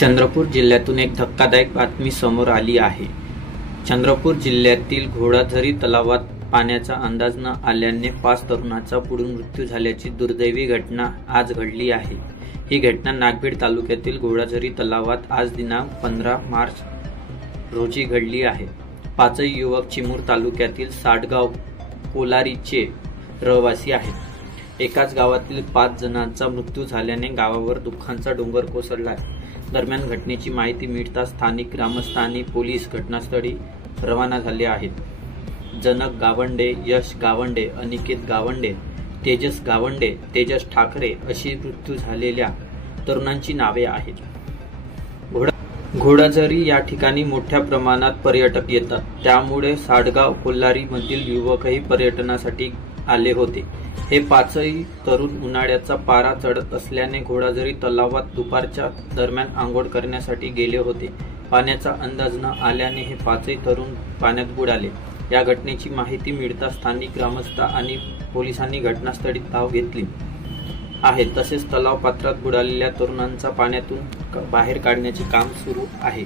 चंद्रपूर जिल्ह्यातून एक धक्कादायक बातमी समोर आली आहे। चंद्रपूर जिल्ह्यातील घोडाझरी तलावात पाण्याचा अंदाज न आल्याने 5 तरुणांचा बुडून मृत्यू झाल्याची दुर्दैवी घटना आज घडली आहे। ही घटना नागभीड तालुक्यातील घोडाझरी तलावात आज दिनांक 15 मार्च रोजी घडली आहे। 5 युवक चिमूर तालुक्यातील साडगाव कोलारीचे रहिवासी आहेत। एकाच गावातील 5 जणांचा मृत्यू झाल्याने गावावर दुःखाचा डोंगर कोसळला आहे। दरम्यान घटनेची माहिती मिळताच स्थानिक ग्रामस्थ आणि पोलीस घटनास्थळी रवाना झाले आहेत। जनक गावंडे, यश गावंडे, अनिकेत गावंडे, तेजस गावंडे, तेजस ठाकरे अशी मृत्यू झालेल्या तरुणांची नावे आहेत। घोडाझरी या ठिकाणी मोठ्या प्रमाणात पर्यटक येतात, त्यामुळे साडगाव कोल्हारी मधील युवकही पर्यटनासाठी आले होते। हे 5ही तरुण उन्हाळ्याचा पारा चढत असल्याने घोडाझरी तलावात दुपारच्या दरम्यान आंघोळ करण्यासाठी गेले होते। पाण्याचा अंदाज न आल्याने हे 5ही तरुण पाण्यात बुडाले। या घटनेची माहिती मिळताच स्थानिक ग्रामस्थ आणि पोलिसांनी घटनास्थळी धाव घेतली आहे। तसेच तलाव पात्रात बुडालेल्या तरुणांचा पाण्यातून बाहेर काढण्याचे काम सुरू आहे।